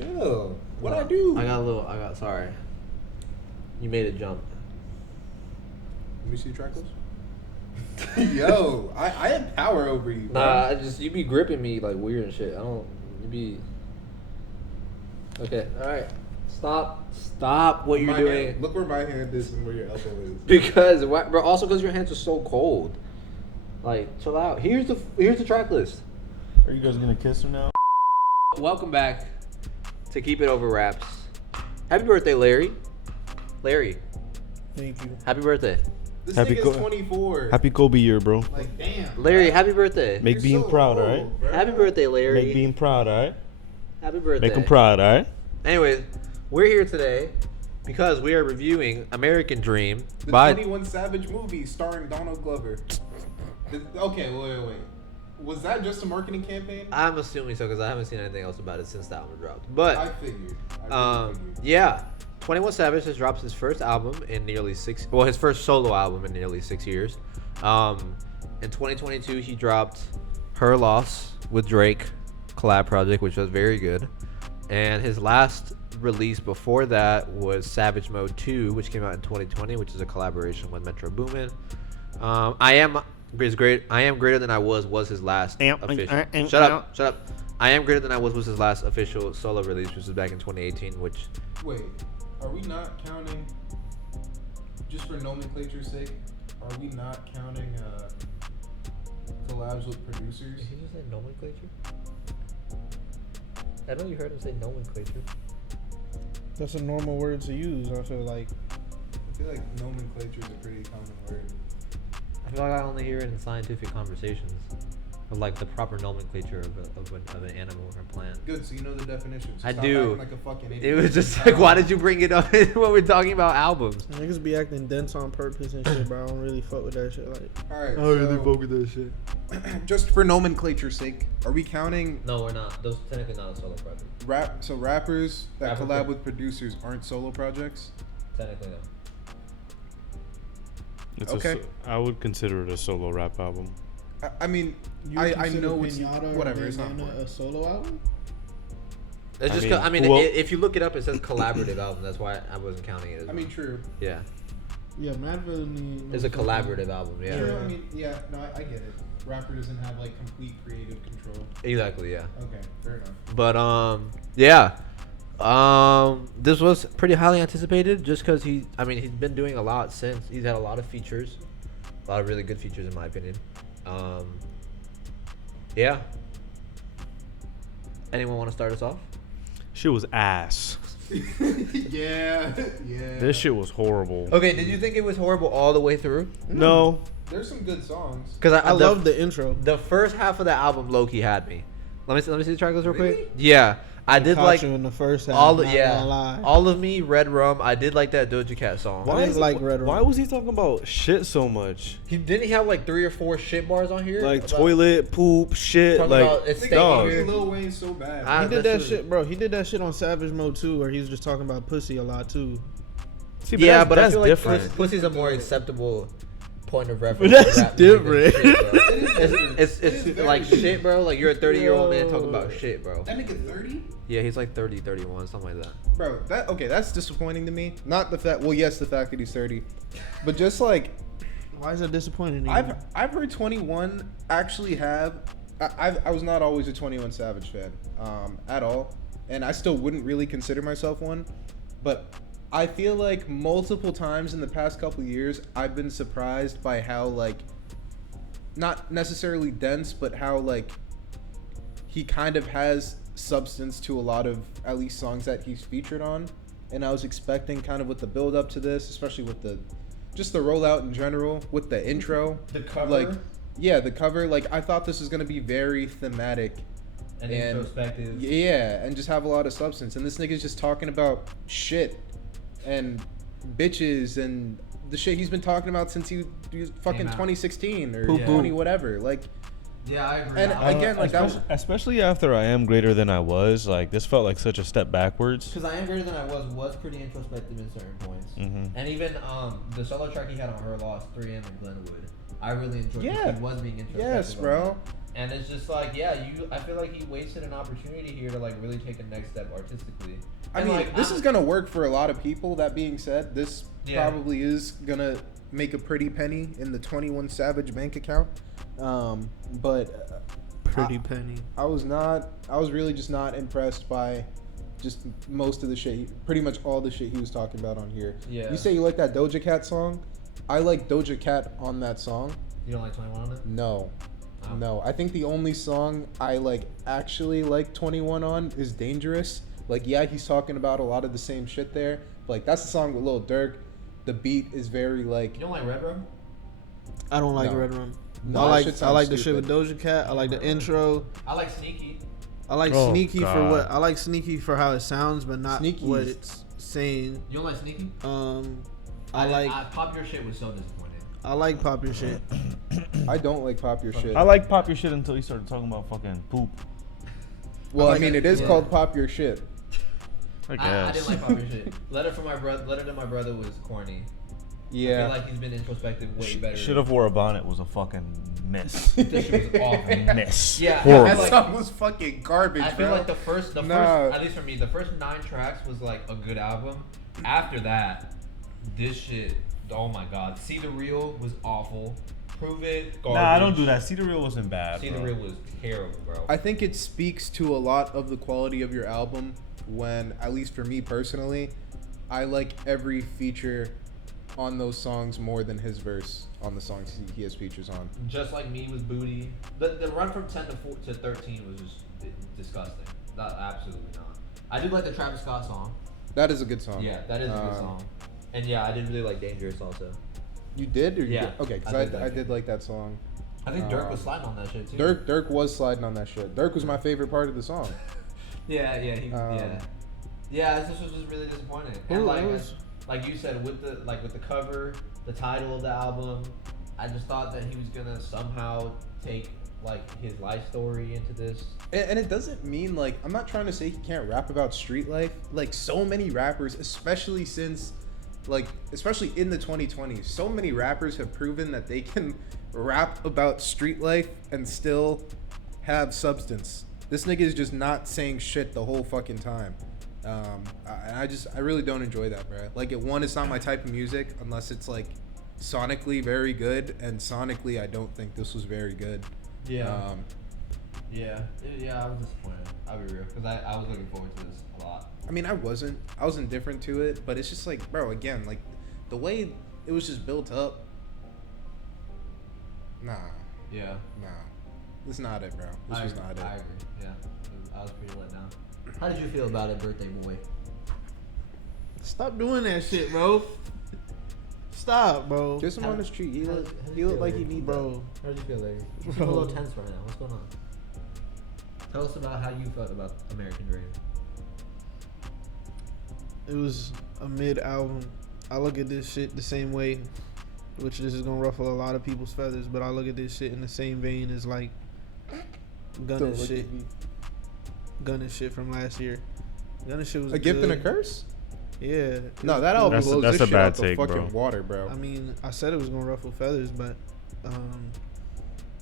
Chill. What I do? Sorry. You made it jump. Let me see the track list. Yo, I have power over you. Bro. Nah, you be gripping me like weird and shit. You be. Okay, alright. Stop what you're doing. Hand, look where my hand is and where your elbow is. Because, bro, also because your hands are so cold. Like, chill out. Here's the track list. Are you guys gonna kiss her now? Welcome back to Keep It Over Raps. Happy birthday, Larry. Larry. Thank you. Happy birthday. This Happy nigga's 24. Happy Kobe year, bro. Like, damn. Larry, bro. happy birthday. Make You're being so proud, old, alright? bro. Happy birthday, Larry. Make being proud, alright? Happy birthday. Make him proud, alright? Anyways, we're here today because we are reviewing American Dream The by 21 Savage movie starring Donald Glover. Okay, wait. Was that just a marketing campaign? I'm assuming so because I haven't seen anything else about it since the album dropped. But I figured. yeah, 21 Savage has dropped his first album in nearly his first solo album in nearly 6 years. In 2022, he dropped Her Loss with Drake collab project, which was very good. And his last release before that was Savage Mode 2, which came out in 2020, which is a collaboration with Metro Boomin. I Am Greater Than I Was his last official. Shut up. I Am Greater Than I Was his last official solo release, which was back in 2018, which... Wait, are we not counting, just for nomenclature's sake, are we not counting collabs with producers? Did he just say nomenclature? I know you heard him say nomenclature. That's a normal word to use. I feel like nomenclature is a pretty common word. I feel like I only hear it in scientific conversations. Of like the proper nomenclature of an animal or a plant. Good, so you know the definition. So I stop do. acting like a fucking idiot. It was just like, why did you bring it up when we're talking about albums? niggas be acting dense on purpose and shit, bro. I don't really fuck with that shit. Like, Alright, with that shit. just for nomenclature's sake, are we counting No, we're not. Those technically not a solo project. rappers that Rapper collab pro- with producers aren't solo projects? Technically, no. It's Okay. I would consider it a solo rap album. I mean, you I consider know it's Pinata or whatever. It's not Bandana important. a solo album. It's just, if you look it up, it says collaborative album. That's why I wasn't counting it. I mean, true. yeah, Yeah, Madville need. it's a collaborative album. Yeah, True. I mean, yeah. No, I get it. Rapper doesn't have like complete creative control. exactly. Yeah, Okay, fair enough. but yeah. This was pretty highly anticipated just because he's been doing a lot since. He's had a lot of features, a lot of really good features in my opinion. Yeah. Anyone want to start us off? Shit was ass. yeah. This shit was horrible. Okay, did you think it was horrible all the way through? No. There's some good songs. Because I love the intro. the first half of the album. Low-key had me. Let me see the track list real Really? quick. Yeah, I did Caught like you in the first half. all. Not gonna lie. All of me, Red Rum. I did like that Doja Cat song. Why? didn't like Red Rum. Why was he talking about shit so much? Didn't he have like 3 or 4 shit bars on here? Like About- toilet, poop, shit. Talking Like, about it's dog. staying here. Lil Wayne so bad. I- He did that's that true. shit, bro. He did that shit on Savage Mode 2, where he was just talking about pussy a lot too. See, Yeah, but I that's feel like different. pussy's a more acceptable point of reference. That's to rap music than different. shit, bro. It's very like different. shit, bro. Like you're a 30-year-old man talking about shit, bro. That nigga 30? Yeah, he's like 30, 31, something like that. Bro, that's disappointing to me. Not the fact, well, yes, the fact that he's 30, but just like Why is that disappointing? to you? I've heard 21 actually have. I was not always a 21 Savage fan, at all, and I still wouldn't really consider myself one. But I feel like multiple times in the past couple years, I've been surprised by how like, not necessarily dense, but how like he kind of has substance to a lot of at least songs that he's featured on. And I was expecting kind of with the build up to this, especially with the rollout in general, with the intro, The cover. like yeah, the cover, like I thought this was gonna be very thematic And and- introspective. yeah, and just have a lot of substance. And this nigga's just talking about shit and bitches and the shit he's been talking about since he was fucking out. 2016 or Poop, 20 whatever. Like, Yeah, I agree. and again, like that was, especially after I Am Greater Than I Was, like this felt like such a step backwards. Because I Am Greater Than I Was pretty introspective in certain points. Mhm. And even the solo track he had on Her Loss, 3M and Glenwood, I really enjoyed Yeah. it. He was being introspective. Yes, on bro. that. And it's just like, I feel like he wasted an opportunity here to like really take a next step artistically. I And, mean, like, this is gonna work for a lot of people. That being said, this Yeah. probably is gonna make a pretty penny in the 21 Savage bank account. But Pretty penny. I was really just not impressed by just most of the shit, pretty much all the shit he was talking about on here. Yeah. You say you like that Doja Cat song? I like Doja Cat on that song. You don't like 21 on it? No. Oh. No. I think the only song I like actually like 21 on is Dangerous. Like, yeah, he's talking about a lot of the same shit there. But, like, that's the song with Lil Durk. The beat is very like. You don't like Red Room? I don't like Red Room. No, I that shit like sounds the shit with stupid. Doja Cat. I like the intro. I like Sneaky. I like Oh, Sneaky for God. what I like Sneaky for how it sounds, but not Sneaky's- what it's saying. You don't like Sneaky? I Pop Your Shit was so disappointing. like Pop Your Shit. I don't like Pop Your Shit. I like Pop Your Shit until he started talking about fucking poop. Well, I I like mean, it, it is yeah. called Pop Your Shit. I I guess. didn't like Pop Your Shit. Letter to My Brother was corny. I Yeah. feel like he's been introspective way better. Should have wore a bonnet was a fucking mess. This shit was awful. Mess. Yeah, Horrible. That I feel song was fucking garbage, I feel bro. like the first, Nah. at least for me, the first 9 tracks was like a good album. After that, this shit, oh my god. See the Real was awful. Prove It, garbage. Nah, I don't do that. See the Real wasn't bad. See bro. the Real was terrible, bro. I think it speaks to a lot of the quality of your album when, at least for me personally, I like every feature on those songs more than his verse on the songs he has features on. Just like me with Booty. The run from 10 to 13 was just disgusting. Not absolutely not. I did like the Travis Scott song. That is a good song. Yeah, that is a good song. And yeah, I did really like Dangerous also. You did? Or you Yeah, did? Okay, because I did I like did like that song. I think Dirk was sliding on that shit too. Dirk was sliding on that shit. Dirk was my favorite part of the song. Yeah, this was just really disappointing. And like you said, with the cover, the title of the album, I just thought that he was gonna somehow take like his life story into this. And it doesn't mean, like, I'm not trying to say he can't rap about street life. Like, so many rappers, especially in the 2020s, so many rappers have proven that they can rap about street life and still have substance. This nigga is just not saying shit the whole fucking time. I really don't enjoy that, bro. Like, it's not my type of music unless it's like sonically very good, and sonically I don't think this was very good. Yeah, I was disappointed. I'll be real, because I was looking forward to this a lot. I mean, I was indifferent to it, but it's just like, bro, again, like the way it was just built up. Nah, this is not it, bro. This was not it. I agree. Yeah, I was pretty let down. How did you feel about it, birthday boy? Stop doing that shit, bro. Stop, bro. Kiss him on the street. He how look, does it he look feel, like he Larry? need Bro, How did you feel, Larry? You seem a Bro. little tense right now. What's going on? Tell us about how you felt about American Dream. it was a mid album. I look at this shit the same way, which this is gonna ruffle a lot of people's feathers, but I look at this shit in the same vein as like Gunna shit. Gunna shit from last year. Gunna shit was A gift and a good. curse? Yeah. it No, was that cool. album That's a- blows that's this a shit out bad the take, fucking bro. water, bro. I mean, I said it was gonna ruffle feathers, but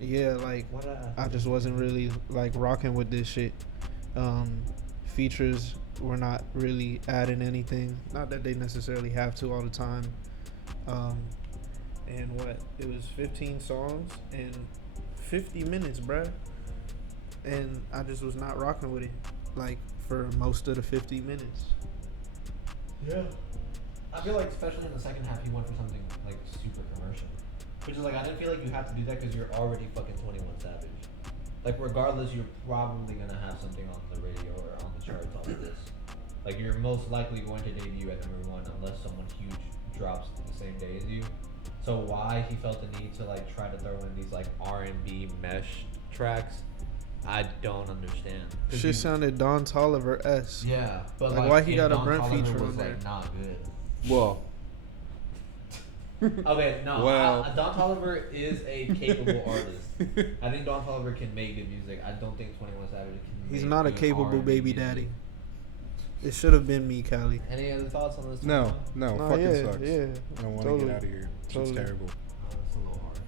yeah, like I just wasn't really like rocking with this shit. Features were not really adding anything. Not that they necessarily have to all the time. And what? It was 15 songs and 50 minutes, bruh. And I just was not rocking with it, like for most of the 50 minutes. Yeah. I feel like, especially in the second half, he went for something like super commercial. Which is like, I didn't feel like you have to do that because you're already fucking 21 Savage. Like, regardless, you're probably gonna have something on the radio or on the charts off of this. Like, you're most likely going to debut at number 1 unless someone huge drops the same day as you. So why he felt the need to like try to throw in these like R&B mesh tracks, I don't understand. 'Cause Shit sounded Don Toliver-esque. yeah, but Like, why he if got a Don Brent Toliver feature was, on there? like, not good. Well, Okay, no. Well. Don Toliver is a capable artist. I think Don Toliver can make good music. I don't think 21 Savage can. He's make not a good capable R&B baby music. daddy. It should have been me, Callie. Any other thoughts on this? no, 21? no, No, fucking yeah, sucks. yeah, I don't want to totally, get out of here. Shit's totally. terrible. Oh, that's a little harsh.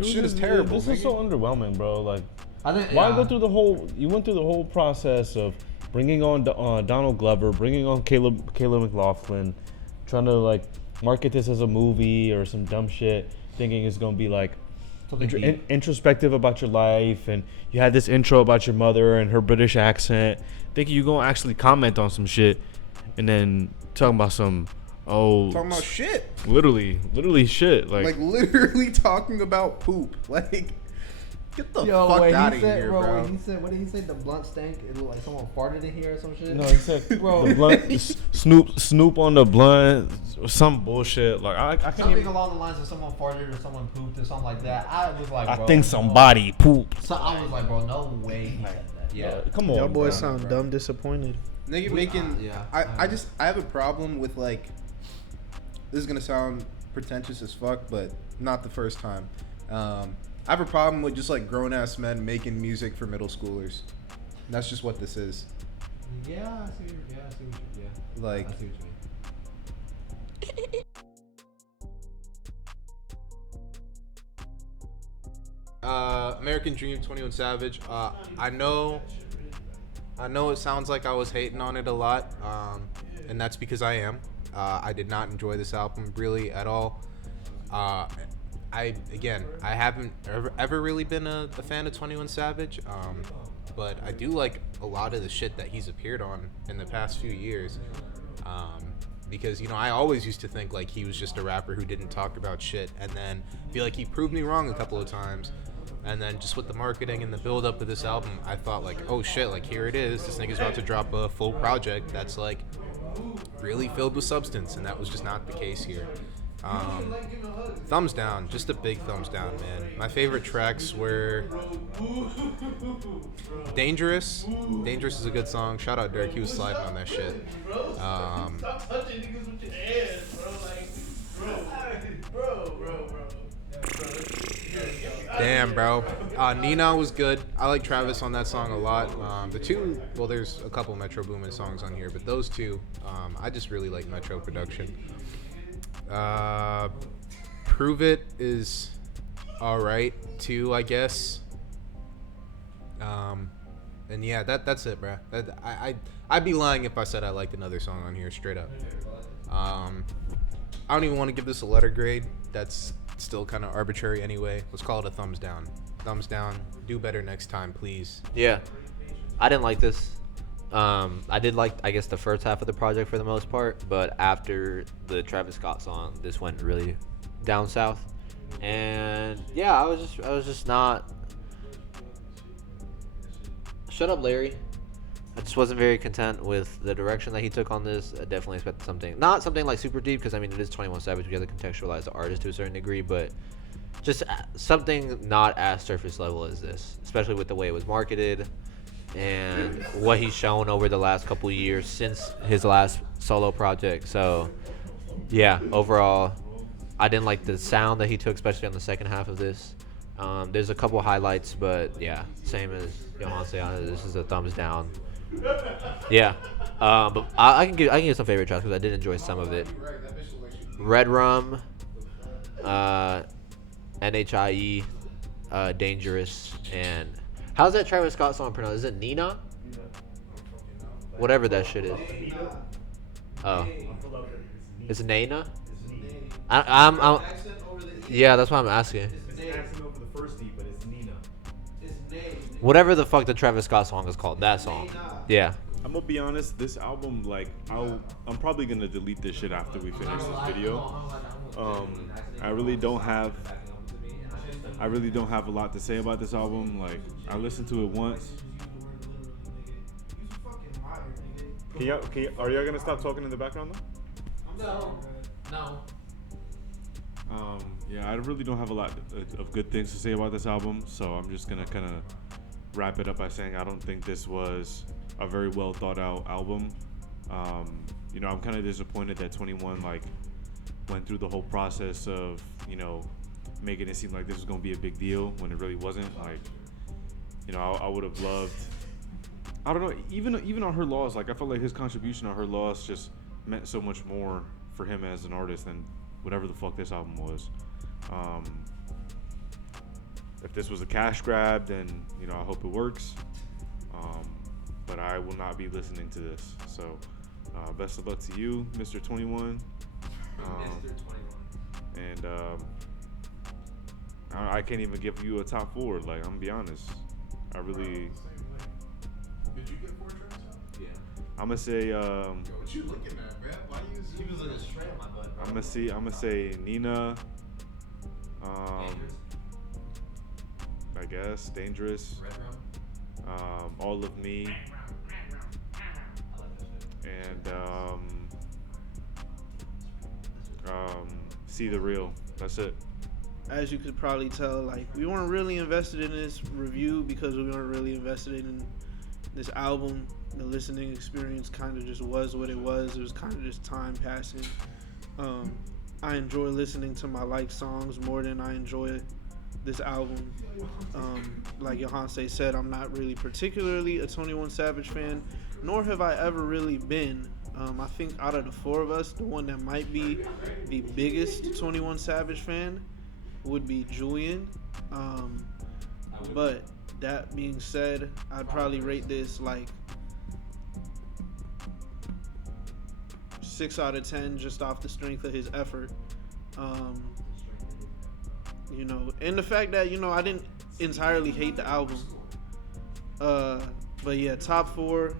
Shit is terrible. This is so underwhelming, bro. Like, I think why go through the whole? You went through the whole process of bringing on Donald Glover, bringing on Caleb McLaughlin, trying to like market this as a movie or some dumb shit, thinking it's gonna be like introspective about your life, and you had this intro about your mother and her British accent, thinking you're gonna actually comment on some shit, and then talking about some talking about shit. Literally shit. Like literally talking about poop. Like, get the fuck out of here, bro. He said, what did he say? The blunt stank. It looked like someone farted in here or some shit. no, he said Bro. the blunt, Snoop on the blunt, some bullshit. Like I can't Something even. along the lines of someone farted or someone pooped or something like that. I was like, bro, I think somebody pooped. So I was like, bro, no way he said that. Yeah. Come on, Y'all boys bro. sound dumb disappointed. Nigga making. yeah. I have a problem with like. This is gonna sound pretentious as fuck, but not the first time. I have a problem with just like grown ass men making music for middle schoolers. And that's just what this is. Yeah, I see what you Like, I see what you mean. American Dream, 21 Savage. I know it sounds like I was hating on it a lot, and that's because I am. I did not enjoy this album really at all. I haven't ever really been a fan of 21 Savage, but I do like a lot of the shit that he's appeared on in the past few years. Because, you know, I always used to think like he was just a rapper who didn't talk about shit, and then feel like he proved me wrong a couple of times. And then just with the marketing and the build up of this album, I thought like, oh shit, like here it is. This nigga's about to drop a full project that's like really filled with substance, and that was just not the case here. Thumbs down, just a big thumbs down, man. My favorite tracks were Dangerous. Dangerous is a good song. Shout out Dirk, he was sliding on that shit. Stop touching niggas with your hands, bro. Like, bro. Damn, bro. Nina was good. I like Travis on that song a lot. There's a couple Metro Boomin songs on here, but those two, I just really like Metro production. Prove It is alright too, I guess. And yeah, that's it, bro. I'd be lying if I said I liked another song on here, straight up. I don't even want to give this a letter grade. That's still kind of arbitrary anyway. Let's call it a thumbs down. Thumbs down. Do better next time, please. Yeah, I didn't like this. I did like, I guess, the first half of the project for the most part, but after the Travis Scott song, this went really down south. And yeah, I was just not. Shut up, Larry. I just wasn't very content with the direction that he took on this. I definitely expected something, not something like super deep, because I mean it is 21 Savage. We have to contextualize the artist to a certain degree, but just something not as surface level as this, especially with the way it was marketed and what he's shown over the last couple of years since his last solo project. So yeah, overall, I didn't like the sound that he took, especially on the second half of this. There's a couple highlights, but yeah, same as Yohance. This is a thumbs down. Yeah, but I can give some favorite tracks because I did enjoy some of it. Red Rum, NHIE, Dangerous, and how's that Travis Scott song pronounced? Is it Nina? Whatever that shit is. Oh, it's Nana. I'm yeah, that's why I'm asking. Whatever the fuck the Travis Scott song is called, that song. Yeah. I'm gonna be honest, this album, like, I'm probably gonna delete this shit after we finish this video. I really don't have a lot to say about this album. Like, I listened to it once. Are y'all gonna stop talking in the background though? No. Yeah, I really don't have a lot of good things to say about this album, so I'm just gonna kind of wrap it up by saying I don't think this was a very well thought out album. You know, I'm kind of disappointed that 21 like went through the whole process of, you know, making it seem like this was gonna be a big deal when it really wasn't. Like, you know, I would have loved. I don't know. Even on Her Loss, like I felt like his contribution on Her Loss just meant so much more for him as an artist than whatever the fuck this album was. if this was a cash grab, then I hope it works. But I will not be listening to this. So best of luck to you, Mr. 21. Mr. 21. And I can't even give you a top 4. Like, I'm gonna be honest. I really. Did you get 4 tracks out? Yeah. I'm gonna say. Yo, what you looking at, man? Why you? He was looking straight at my butt. Bro. I'm gonna say Nina. Dangerous. I guess Dangerous. Red Rum. All of Me. I like that shit. And See the Real. That's it. As you could probably tell, like, we weren't really invested in this review because we weren't really invested in this album. The listening experience kind of just was what it was. It was kind of just time passing. I enjoy listening to my like songs more than I enjoy this album. Like Yohance said, I'm not really particularly a 21 Savage fan, nor have I ever really been. I think out of the 4 of us, the one that might be the biggest 21 Savage fan would be Julian. But that being said, I'd probably rate this like 6 out of 10 just off the strength of his effort. And the fact that, I didn't entirely hate the album. But yeah, top 4.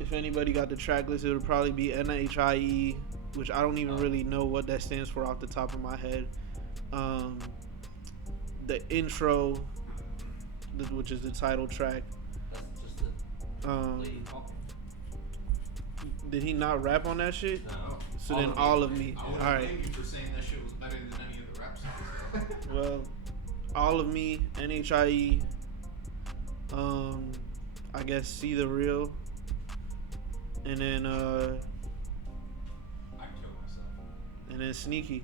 If anybody got the track list, it would probably be NHIE, which I don't even really know what that stands for off the top of my head. The intro, which is the title track. That's just the lady talking. Did he not rap on that shit? No. So then all of me. I All would right. blame you for saying that shit was better than any of the rap songs. Well, all of me, NHIE. I guess See the Real. And then I'd kill myself. Sneaky.